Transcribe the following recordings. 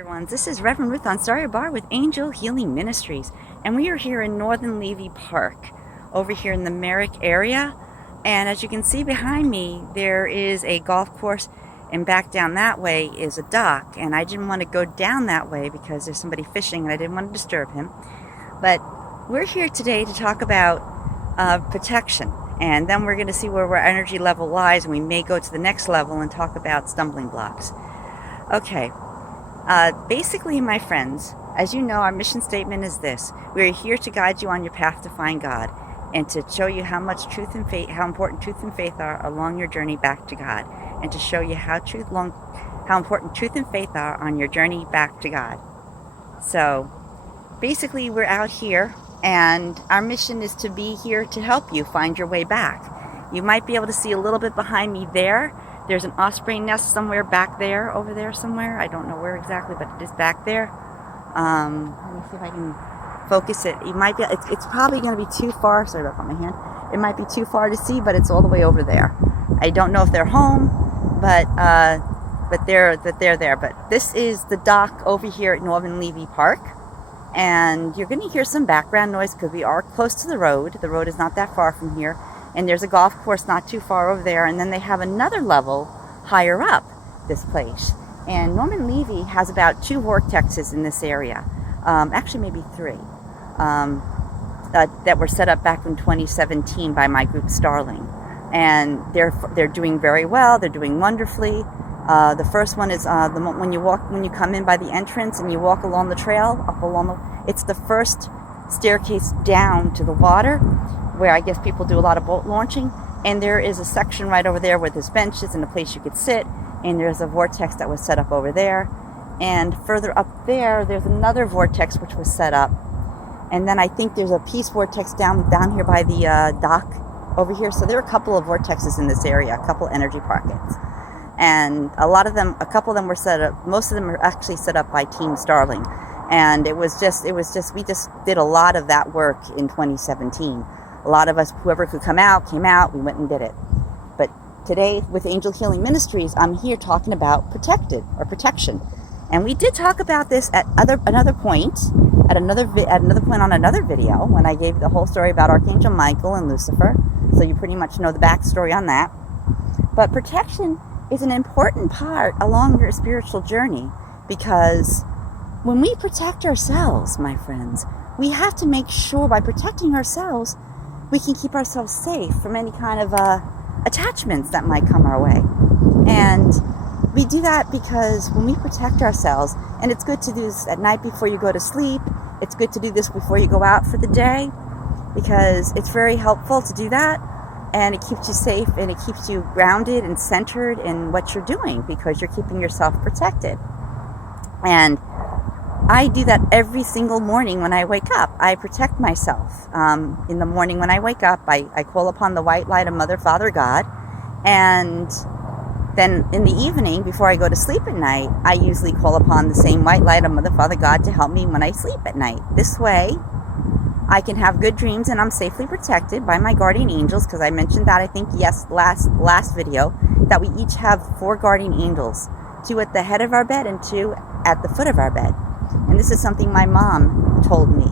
Everyone, this is Reverend Ruth on Star Bar with Angel Healing Ministries, and we are here in Northern Levy Park, over here in the Merrick area. And as you can see behind me, there is a golf course, and back down that way is a dock. And I didn't want to go down that way because there's somebody fishing, and I didn't want to disturb him. But we're here today to talk about protection, and then we're going to see where our energy level lies, and we may go to the next level and talk about stumbling blocks. Okay. Basically, my friends, as you know, our mission statement is this: we're here to guide you on your path to find God, and to show you how important truth and faith are along your journey back to God, and to show you how important truth and faith are on your journey back to God. So, basically, we're out here, and our mission is to be here to help you find your way back. You might be able to see a little bit behind me there. There's an osprey nest somewhere back there, over there somewhere. I don't know where exactly, but it is back there. Let me see if I can focus it. It's probably going to be too far. Sorry about my hand. It might be too far to see, but it's all the way over there. I don't know if they're home, but they're there. But this is the dock over here at Northern Levy Park, and you're going to hear some background noise because we are close to the road. The road is not that far from here. And there's a golf course not too far over there, and then they have another level higher up this place. And Northern Levy has about 2 vortexes in this area, actually maybe 3, that were set up back in 2017 by my group Starling, and they're doing very well. They're doing wonderfully. The first one is when you come in by the entrance and you walk along the trail it's the first staircase down to the water, where I guess people do a lot of boat launching. And there is a section right over there where there's benches and a place you could sit, and there's a vortex that was set up over there. And further up there's another vortex which was set up. And then I think there's a peace vortex down here by the dock over here. So there are a couple of vortexes in this area, a couple energy pockets. And a couple of them were set up, most of them are actually set up by Team Starling. And we just did a lot of that work in 2017. A lot of us, whoever could come out, came out, we went and did it. But today, with Angel Healing Ministries, I'm here talking about protection. And we did talk about this at another point on another video, when I gave the whole story about Archangel Michael and Lucifer. So you pretty much know the backstory on that. But protection is an important part along your spiritual journey, because when we protect ourselves, my friends, we have to make sure by protecting ourselves, we can keep ourselves safe from any kind of attachments that might come our way. And we do that because when we protect ourselves, and it's good to do this at night before you go to sleep, it's good to do this before you go out for the day, because it's very helpful to do that, and it keeps you safe, and it keeps you grounded and centered in what you're doing, because you're keeping yourself protected. And I do that every single morning when I wake up. I protect myself. In the morning when I wake up, I call upon the white light of Mother, Father, God. And then in the evening, before I go to sleep at night, I usually call upon the same white light of Mother, Father, God to help me when I sleep at night. This way, I can have good dreams, and I'm safely protected by my guardian angels, because I mentioned that, I think, last video, that we each have 4 guardian angels, 2 at the head of our bed and 2 at the foot of our bed. And this is something my mom told me,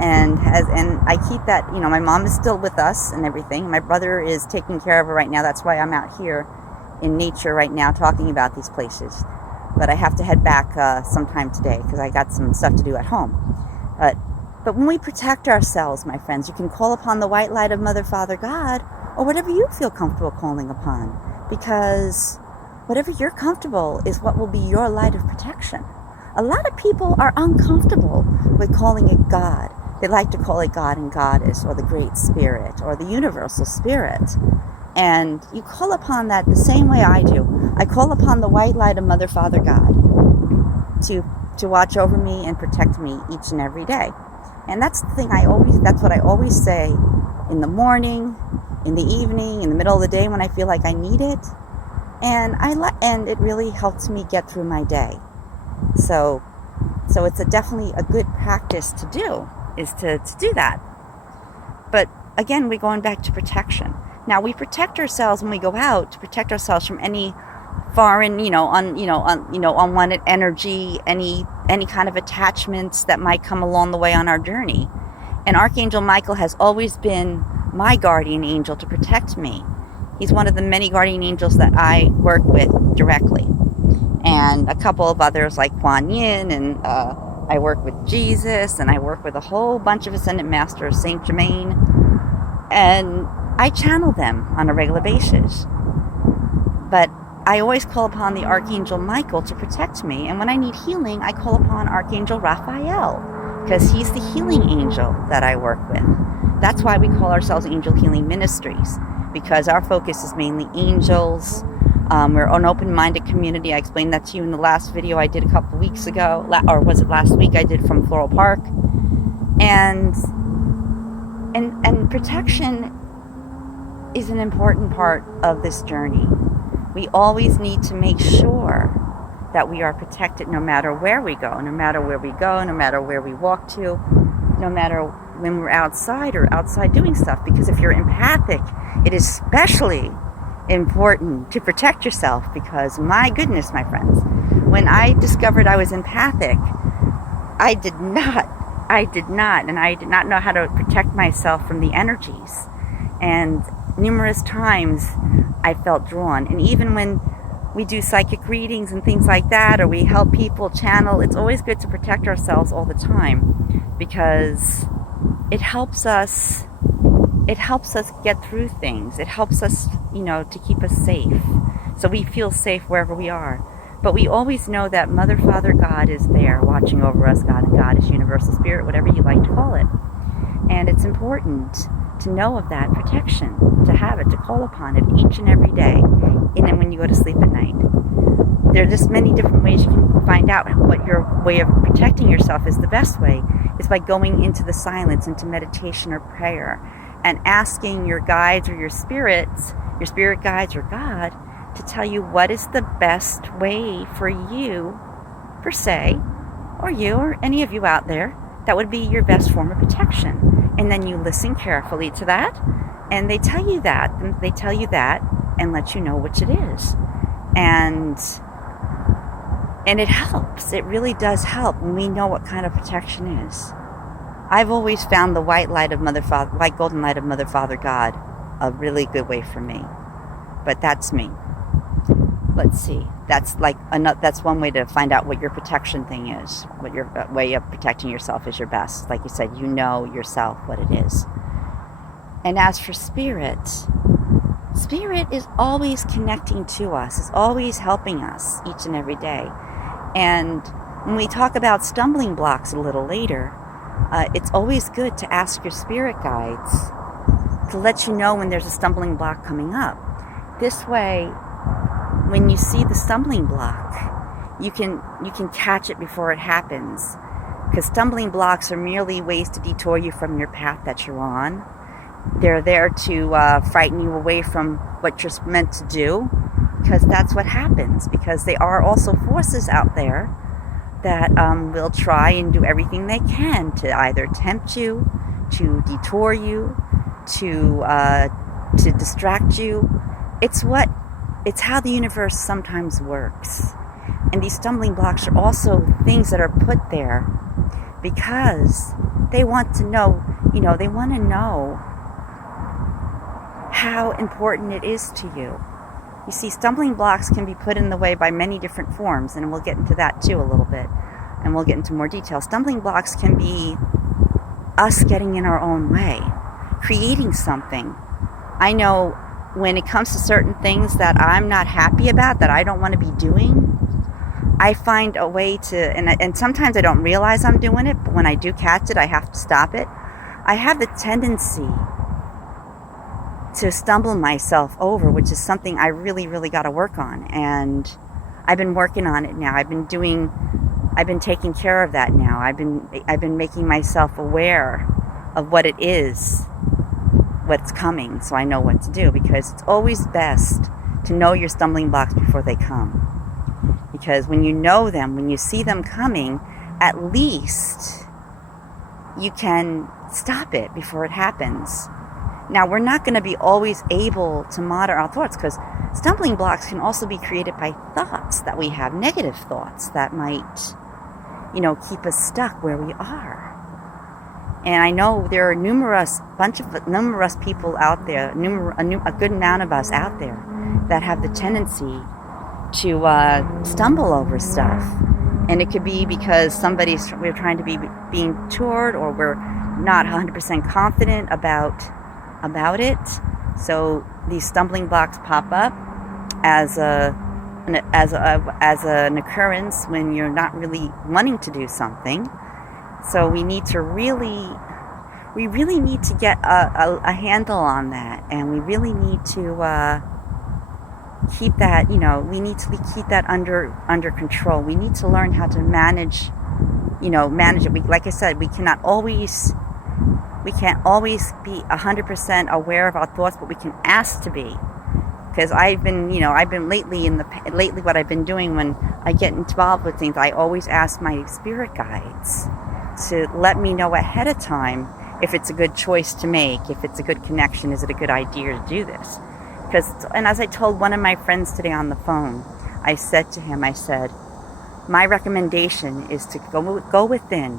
and I keep that. My mom is still with us and everything. My brother is taking care of her right now. That's why I'm out here in nature right now talking about these places. But I have to head back sometime today, because I got some stuff to do at home. But when we protect ourselves, my friends, you can call upon the white light of Mother, Father, God, or whatever you feel comfortable calling upon, because whatever you're comfortable is what will be your light of protection. A lot of people are uncomfortable with calling it God. They like to call it God and Goddess, or the Great Spirit, or the Universal Spirit. And you call upon that the same way I do. I call upon the white light of Mother, Father, God to watch over me and protect me each and every day. And that's the thing that's what I always say in the morning, in the evening, in the middle of the day when I feel like I need it. And it really helps me get through my day. So it's definitely a good practice to do, is to do that. But again, we're going back to protection. Now, we protect ourselves when we go out, to protect ourselves from any foreign, unwanted energy, any kind of attachments that might come along the way on our journey. And Archangel Michael has always been my guardian angel to protect me. He's one of the many guardian angels that I work with directly, and a couple of others like Kuan Yin, and I work with Jesus, and I work with a whole bunch of Ascended Masters, Saint Germain, and I channel them on a regular basis. But I always call upon the Archangel Michael to protect me, and when I need healing, I call upon Archangel Raphael, because he's the healing angel that I work with. That's why we call ourselves Angel Healing Ministries, because our focus is mainly angels. We're an open-minded community. I explained that to you in the last video I did a couple weeks ago, or was it last week? I did from Floral Park. And protection is an important part of this journey. We always need to make sure that we are protected no matter where we go, no matter where we go, no matter where we walk to, no matter when we're outside or outside doing stuff. Because if you're empathic, it is especially important to protect yourself, because my goodness, my friends, when I discovered I was empathic, I did not know how to protect myself from the energies. And numerous times I felt drawn. And even when we do psychic readings and things like that, or we help people channel, it's always good to protect ourselves all the time, because it helps us get through things. It helps us, to keep us safe. So we feel safe wherever we are. But we always know that Mother, Father, God is there watching over us. God is universal spirit, whatever you like to call it. And it's important to know of that protection, to have it, to call upon it each and every day, and then when you go to sleep at night. There are just many different ways you can find out what your way of protecting yourself is. The best way is by going into the silence, into meditation or prayer, and asking your guides or your spirit guides or God to tell you what is the best way for you, per se, or you or any of you out there, that would be your best form of protection. And then you listen carefully to that, and they tell you that, and let you know which it is. And it helps. It really does help when we know what kind of protection is. I've always found the white golden light of Mother, Father, God a really good way for me. But that's me. Let's see. That's one way to find out what your protection thing is. What your way of protecting yourself is your best. Like you said, you know yourself what it is. And as for spirit is always connecting to us. It's always helping us each and every day. And when we talk about stumbling blocks a little later, it's always good to ask your spirit guides to let you know when there's a stumbling block coming up. This way, when you see the stumbling block, you can catch it before it happens. Because stumbling blocks are merely ways to detour you from your path that you're on. They're there to frighten you away from what you're meant to do, because that's what happens. Because they are also forces out there that will try and do everything they can to either tempt you, to detour you, to distract you. It's how the universe sometimes works. And these stumbling blocks are also things that are put there because they want to know, they want to know how important it is to you. You see, stumbling blocks can be put in the way by many different forms, and we'll get into that too a little bit, and we'll get into more detail. Stumbling blocks can be us getting in our own way, creating something. I know when it comes to certain things that I'm not happy about, that I don't want to be doing, I find a way to, and sometimes I don't realize I'm doing it, but when I do catch it, I have to stop it. I have the tendency to stumble myself over, which is something I really, really got to work on. And I've been working on it now. I've been taking care of that now. I've been making myself aware of what it is, what's coming, so I know what to do, because it's always best to know your stumbling blocks before they come. Because when you know them, when you see them coming, at least you can stop it before it happens. Now, we're not going to be always able to monitor our thoughts, because stumbling blocks can also be created by thoughts that we have, negative thoughts that might, keep us stuck where we are. And I know there are numerous people out there, a good amount of us out there that have the tendency to stumble over stuff. And it could be because we're trying to be being toured, or we're not 100% confident about it. So these stumbling blocks pop up as an occurrence when you're not really wanting to do something. So we really need to get a handle on that, and we really need to keep that, we need to keep that under control. We need to learn how to manage it. Like I said, we can't always be 100% aware of our thoughts, but we can ask to be. Because I've been lately what I've been doing when I get involved with things, I always ask my spirit guides to let me know ahead of time if it's a good choice to make, if it's a good connection, is it a good idea to do this? And as I told one of my friends today on the phone, I said to him, my recommendation is to go within,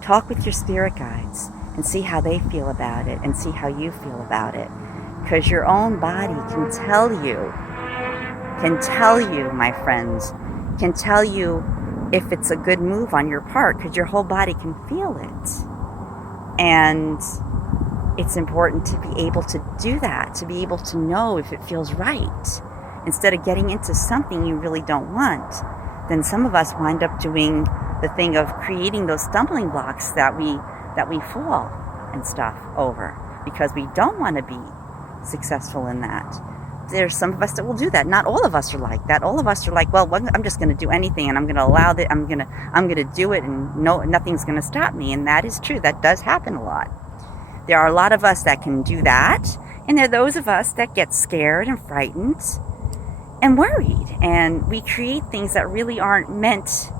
talk with your spirit guides, and see how they feel about it, and see how you feel about it. Because your own body can tell you, my friends, can tell you if it's a good move on your part, because your whole body can feel it. And it's important to be able to do that, to be able to know if it feels right. Instead of getting into something you really don't want, then some of us wind up doing the thing of creating those stumbling blocks that we fall and stuff over, because we don't want to be successful in that. There's some of us that will do that. Not all of us are like that. All of us are like, well, I'm just going to do anything, and I'm going to allow that. I'm going to do it, and nothing's going to stop me. And that is true. That does happen a lot. There are a lot of us that can do that, and there are those of us that get scared and frightened and worried, and we create things that really aren't meant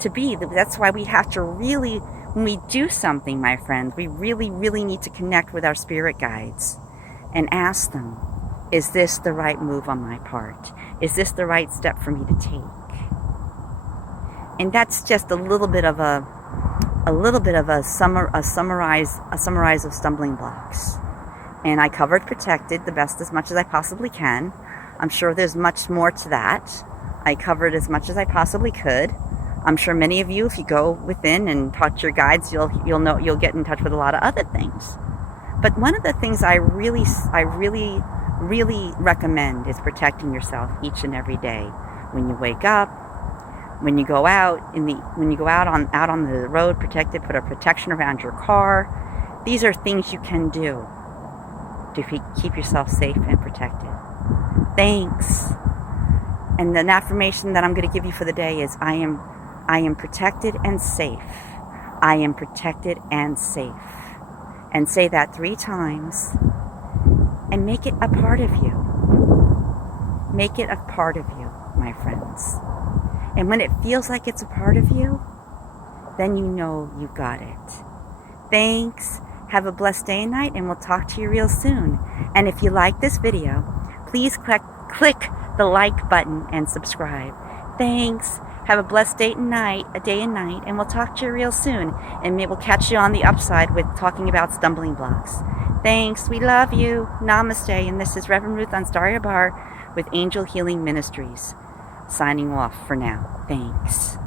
to be. That's why we have to really, when we do something, my friends, we really, really need to connect with our spirit guides and ask them, is this the right move on my part? Is this the right step for me to take? And that's just a little bit of a summarize of stumbling blocks. And I covered protected as much as I possibly can. I'm sure there's much more to that. I covered as much as I possibly could. I'm sure many of you, if you go within and talk to your guides, you'll get in touch with a lot of other things. But one of the things I really recommend is protecting yourself each and every day. When you wake up, when you go out on the road, protected, put a protection around your car. These are things you can do to keep yourself safe and protected. Thanks. And the affirmation that I'm going to give you for the day is, I am protected and safe. I am protected and safe. And say that 3 times and make it a part of you. Make it a part of you, my friends. And when it feels like it's a part of you, then you know you got it. Thanks. Have a blessed day and night, and we'll talk to you real soon. And if you like this video, please click the like button and subscribe. Thanks. Have a blessed day and night, and we'll talk to you real soon. And maybe we'll catch you on the upside with talking about stumbling blocks. Thanks. We love you. Namaste. And this is Reverend Ruth Anstaria Bar with Angel Healing Ministries. Signing off for now. Thanks.